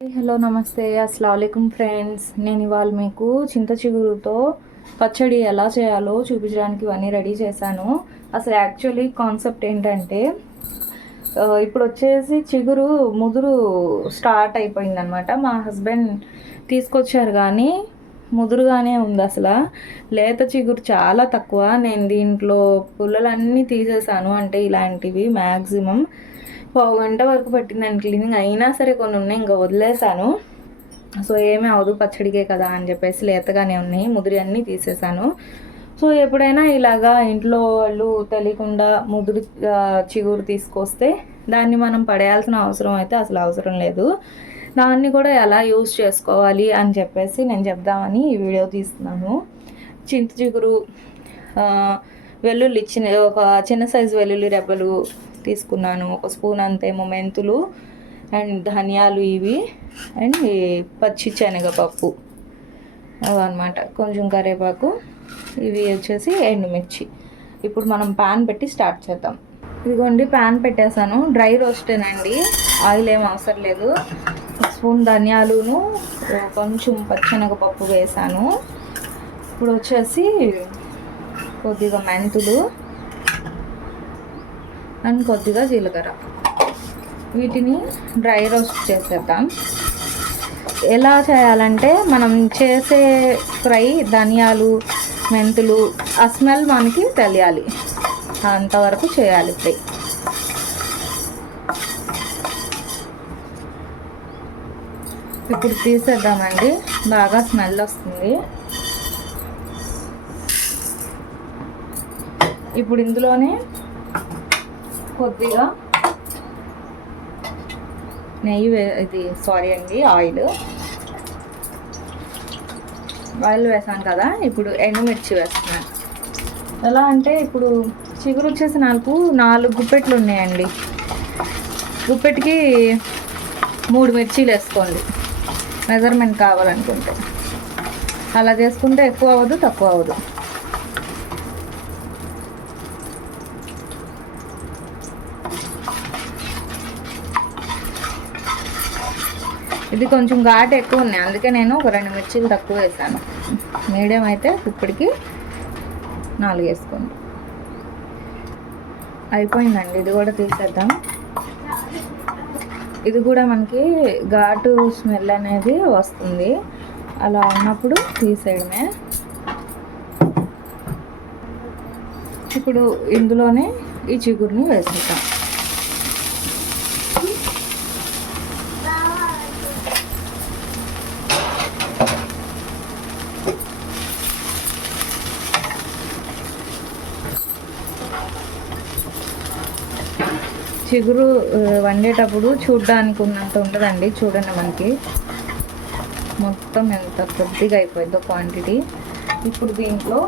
Hello నమస్తే. అస్సలం friends. నేను ఇవాళ మీకు చింత చిగురుతో పచ్చడి ఎలా చేయాలో చూపించడానికి ఇవన్నీ రెడీ చేశాను. అసలు యాక్చువల్లీ కాన్సెప్ట్ ఏంటంటే ఇప్పుడు వచ్చేసి చిగురు ముదురు స్టార్ట్ అయిపోయిందనమాట మా హస్బెండ్ తీసుకొచ్చారు కానీ ముదురుగానే ఉంది అసలు. లేత చిగురు చాలా తక్కువ. నేను దీంట్లో పుల్లలన్నీ తీసేసాను. అంటే ఇలాంటివి మ్యాక్సిమం పావు గంట వరకు పట్టిందండి క్లీనింగ్. అయినా సరే కొన్ని ఉన్నాయి ఇంకా వదిలేసాను సో ఏమీ అవదు పచ్చడికే కదా అని చెప్పేసి లేతగానే ఉన్నాయి ముదిరి అన్నీ తీసేసాను సో ఎప్పుడైనా ఇలాగా ఇంట్లో వాళ్ళు తెలియకుండా ముదురు చిగురు తీసుకొస్తే దాన్ని మనం పడేయాల్సిన అవసరం అయితే అసలు అవసరం లేదు. దాన్ని కూడా ఎలా యూజ్ చేసుకోవాలి అని చెప్పేసి నేను చెప్దామని ఈ వీడియో తీస్తున్నాను. చింత చిగురు వెల్లుల్లి చిన్న ఒక చిన్న సైజు వెల్లుల్లి రెబ్బలు తీసుకున్నాను. ఒక స్పూన్ అంతేమో మెంతులు అండ్ ధనియాలు ఇవి అండ్ పచ్చి శనగపప్పు. అవన్నమాట కొంచెం కరివేపాకు. ఇవి వచ్చేసి ఎండుమిర్చి. ఇప్పుడు మనం పాన్ పెట్టి స్టార్ట్ చేద్దాం. ఇదిగోండి పాన్ పెట్టేశాను. డ్రై రోస్టేనండి. ఆయిల్ ఏం అవసరం లేదు. స్పూన్ ధనియాలును కొంచెం పచ్చనగపప్పు వేసాను ఇప్పుడు వచ్చేసి కొద్దిగా మెంతులు. అండ్ కొద్దిగా జీలకర్ర. వీటిని డ్రై రోస్ట్ చేసేద్దాం. ఎలా చేయాలంటే మనం చేసే ఫ్రై ధనియాలు మెంతులు ఆ స్మెల్ మనకి తెలియాలి. అంతవరకు చేయాలి ఫ్రై. ఇప్పుడు తీసేద్దామండి. బాగా స్మెల్ వస్తుంది. ఇప్పుడు ఇందులోనే కొద్దిగా నెయ్యి ఇది సారీ అండి ఆయిల్ ఆయిల్ వేసాను కదా ఇప్పుడు ఎండుమిర్చి వేస్తున్నాను. ఎలా అంటే ఇప్పుడు చిగురు వచ్చేసి నాకు నాలుగు గుప్పెట్లు ఉన్నాయండి. గుప్పెట్కి మూడు మిర్చీలు వేసుకోండి. మెజర్మెంట్ కావాలనుకుంటే. అలా చేసుకుంటే ఎక్కువ అవ్వదు తక్కువ అవ్వదు. ఇది కొంచెం ఘాటు ఎక్కువ ఉన్నాయి. అందుకే నేను ఒక రెండు మిర్చీలు తక్కువ వేసాను. మీడియం అయితే ఇప్పటికి నాలుగు వేసుకోండి. అయిపోయిందండి. ఇది కూడా తీసేద్దాం. ఇది కూడా మనకి ఘాటు స్మెల్ అనేది వస్తుంది. అలా ఉన్నప్పుడు తీసేయడమే. ఇప్పుడు ఇందులోనే ఈ చిగురుని వేసేద్దాం. చిగురు వండేటప్పుడు చూడడానికి ఉన్నంత ఉంటుందండి చూడండి మనకి. మొత్తం ఎంత కొద్దిగా అయిపోయిందో క్వాంటిటీ. ఇప్పుడు దీంట్లో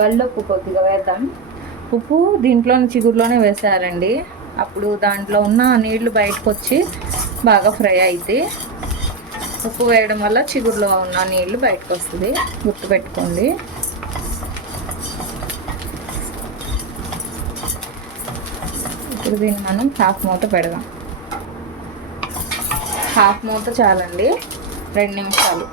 గల్లుప్పు కొద్దిగా వేద్దాం. ఉప్పు దీంట్లోని చిగురులోనే వేసేయాలండి అప్పుడు దాంట్లో ఉన్న నీళ్ళు బయటకు వచ్చి బాగా ఫ్రై అయితే ఉప్పు వేయడం వల్ల చిగురులో ఉన్న నీళ్ళు బయటకు వస్తుంది గుర్తుపెట్టుకోండి. ఇప్పుడు దీన్ని మనం హాఫ్ మూత పెడదాం. హాఫ్ మూత చాలండి. రెండు నిమిషాలు.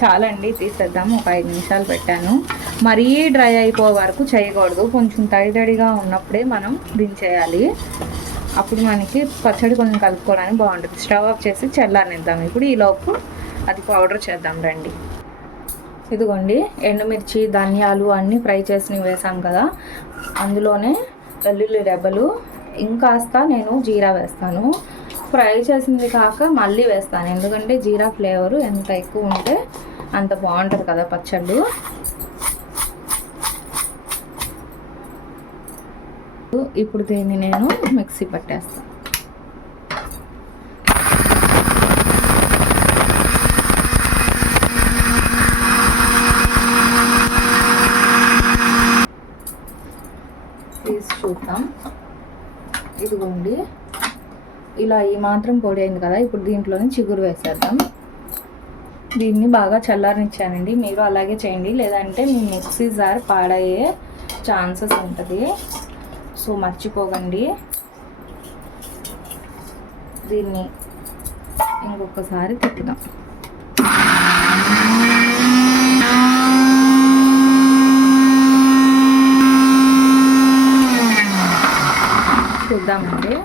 చాలండి తీసేద్దాం ఒక ఐదు నిమిషాలు పెట్టాను. మరీ డ్రై అయిపో వరకు చేయకూడదు. కొంచెం తడి తడిగా ఉన్నప్పుడే మనం దించేయాలి. అప్పుడు మనకి పచ్చడి కొంచెం కలుపుకోవడానికి బాగుంటుంది. స్టవ్ ఆఫ్ చేసి చల్లారనిద్దాం. ఇప్పుడు ఈలోపు అది పౌడర్ చేద్దాం రండి. ఇదిగోండి ఎండుమిర్చి ధనియాలు అన్నీ ఫ్రై చేసి వేసాం కదా. అందులోనే వెల్లుల్లి రెబ్బలు ఇంకాస్త నేను జీరా వేస్తాను. ఫ్రై చేసింది కాక మళ్ళీ వేస్తాను. ఎందుకంటే జీరా ఫ్లేవర్ ఎంత ఎక్కువ ఉంటే అంత బాగుంటుంది కదా పచ్చళ్ళు. ఇప్పుడు దీన్ని నేను మిక్సీ పట్టేస్తాను తీసి చూద్దాం ఇదిగోండి ఇలా ఈ మాత్రం పొడి అయింది కదా ఇప్పుడు దీంట్లోనే చిగురు వేసేద్దాం. దీన్ని బాగా చల్లారనిచ్చానండి మీరు అలాగే చేయండి లేదంటే మీ మిక్సీ జార్ పాడయ్యే ఛాన్సెస్ ఉంటుంది. సో మర్చిపోకండి. దీన్ని ఇంకొకసారి తిప్పుదాం. చూద్దామండి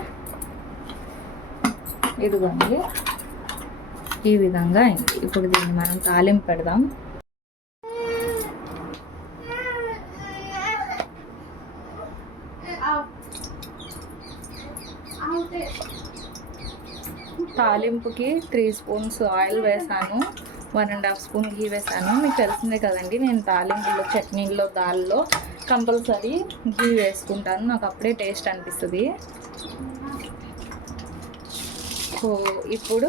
ఇదిగోండి. ఈ విధంగా అయింది. ఇప్పుడు దీన్ని మనం తాలింపు పెడదాం. తాలింపుకి త్రీ స్పూన్స్ ఆయిల్ వేసాను. One and half spoon ghee వేసాను. మీకు తెలిసిందే కదండి నేను తాలింపులో చట్నీల్లో దాల్లో కంపల్సరీ ఘీ వేసుకుంటాను. నాకు అప్పుడే టేస్ట్ అనిపిస్తుంది. సో ఇప్పుడు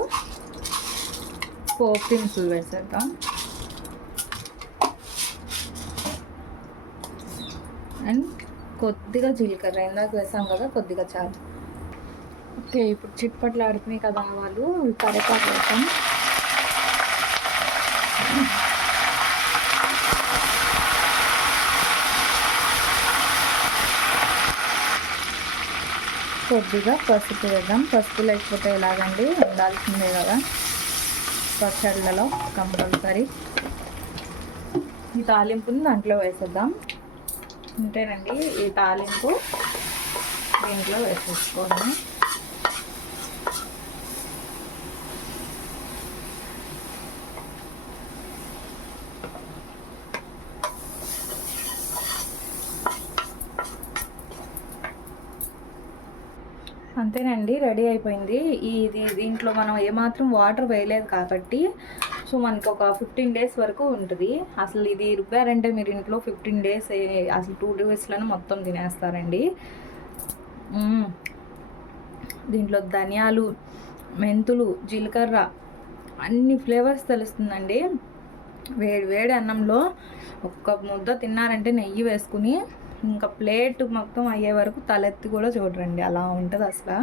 పోపు దినుసులు వేసేద్దాం. అండ్ కొద్దిగా జీలకర్ర ఇందాక వేసాం కదా కొద్దిగా చాలు ఓకే ఇప్పుడు చిట్పట్లు ఆడుతున్నాయి కదా వాళ్ళు కరేపాకు వేసాం కొద్దిగా పసుపు వేద్దాం. పసుపు లేకపోతే ఎలాగండి? ఉండాల్సిందే కదా. పచ్చళ్ళలో కంపల్సరీ. ఈ తాలింపుని దాంట్లో వేసేద్దాం. అంతేనండి ఈ తాలింపు దీంట్లో వేసేసుకోండి. అంతేనండి రెడీ అయిపోయింది. ఇది దీంట్లో మనం ఏమాత్రం వాటర్ వేయలేదు కాబట్టి సో మనకి ఒక ఫిఫ్టీన్ డేస్ వరకు ఉంటుంది. అసలు ఇది రుబ్బారంటే మీరు ఇంట్లో ఫిఫ్టీన్ డేస్ అసలు టూ డేస్లోనే మొత్తం తినేస్తారండి. దీంట్లో ధనియాలు మెంతులు జీలకర్ర అన్ని ఫ్లేవర్స్ తెలుస్తుందండి. వేడి వేడి అన్నంలో ఒక్క ముద్ద తిన్నారంటే నెయ్యి వేసుకుని ఇంకా ప్లేట్ మొత్తం అయ్యే వరకు తలెత్తి కూడా చూడరండి అలా ఉంటుంది అసలు.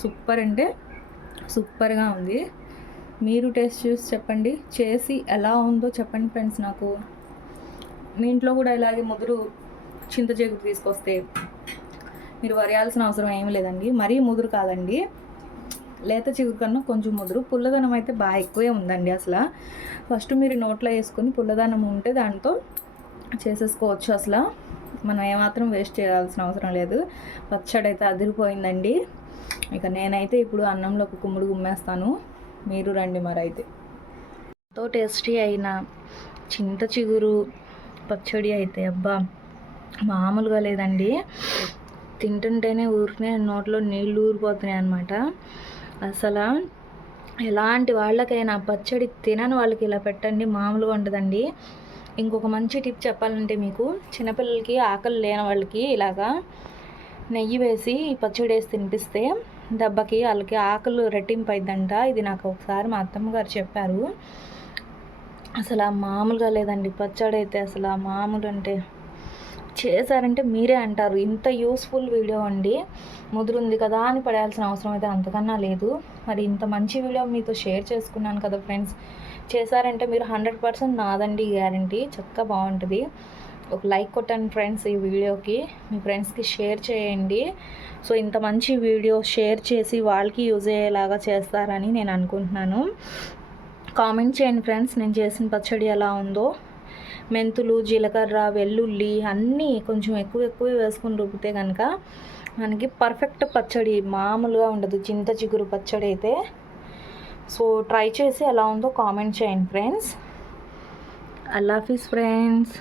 సూపర్ అంటే సూపర్గా ఉంది. మీరు టేస్ట్ చూసి చెప్పండి చేసి ఎలా ఉందో చెప్పండి ఫ్రెండ్స్ నాకు. మీ ఇంట్లో కూడా ఇలాగే ముదురు చింత తీసుకొస్తే మీరు వరియాల్సిన అవసరం ఏమీ లేదండి. మరీ ముదురు కాదండి. లేత చిగురు కన్నా కొంచెం ముదురు. పుల్లదనం అయితే బాగా ఎక్కువే ఉందండి అసలు. ఫస్ట్ మీరు నోట్లో వేసుకొని పుల్లదనం ఉంటే దాంతో చేసేసుకోవచ్చు అసలు. మనం ఏమాత్రం వేస్ట్ చేయాల్సిన అవసరం లేదు. పచ్చడి అయితే అదిరిపోయిందండి. ఇక నేనైతే ఇప్పుడు అన్నంలో ఒక కుమ్ముడు గుమ్మేస్తాను. మీరు రండి మరి అయితే ఎంతో టేస్టీ అయిన చింత చిగురు పచ్చడి అయితే అబ్బా! మామూలుగా లేదండి. తింటుంటేనే ఊరినే నోట్లో నీళ్ళు ఊరిపోతున్నాయి అనమాట అసలు ఎలాంటి వాళ్ళకైనా పచ్చడి తినని వాళ్ళకి ఇలా పెట్టండి మామూలుగా ఉండదండి. ఇంకొక మంచి టిప్ చెప్పాలంటే మీకు చిన్నపిల్లలకి ఆకలి లేని వాళ్ళకి ఇలాగా నెయ్యి వేసి పచ్చడి వేసి తినిపిస్తే దెబ్బకి వాళ్ళకి ఆకలి రెట్టింపు అయిందంట ఇది నాకు ఒకసారి మా అత్తమ్మ గారు చెప్పారు. అసలు ఆ మామూలుగా లేదండి. పచ్చడి అయితే అసలు ఆ మామూలు అంటే చేశారంటే మీరే అంటారు. ఇంత యూస్ఫుల్ వీడియో అండి. ముదురుంది కదా అని పడాల్సిన అవసరం అయితే అంతకన్నా లేదు. మరి ఇంత మంచి వీడియో మీతో షేర్ చేసుకున్నాను కదా ఫ్రెండ్స్. చేశారంటే మీరు హండ్రెడ్ పర్సెంట్ నాదండి గ్యారంటీ. చక్కగా బాగుంటుంది. ఒక లైక్ కొట్టండి ఫ్రెండ్స్ ఈ వీడియోకి. మీ ఫ్రెండ్స్కి షేర్ చేయండి. సో ఇంత మంచి వీడియో షేర్ చేసి వాళ్ళకి యూజ్ అయ్యేలాగా చేస్తారని నేను అనుకుంటున్నాను. కామెంట్ చేయండి ఫ్రెండ్స్ నేను చేసిన పచ్చడి ఎలా ఉందో. మెంతులు జీలకర్ర వెల్లుల్లి అన్నీ కొంచెం ఎక్కువ ఎక్కువ వేసుకొని రుబ్బితే కనుక మనకి పర్ఫెక్ట్ పచ్చడి మామూలుగా ఉండదు. చింత చిగురు పచ్చడి అయితే సో ట్రై చేసి ఎలా ఉందో కామెంట్ చేయండి ఫ్రెండ్స్. అల్లాఫీస్ ఫ్రెండ్స్.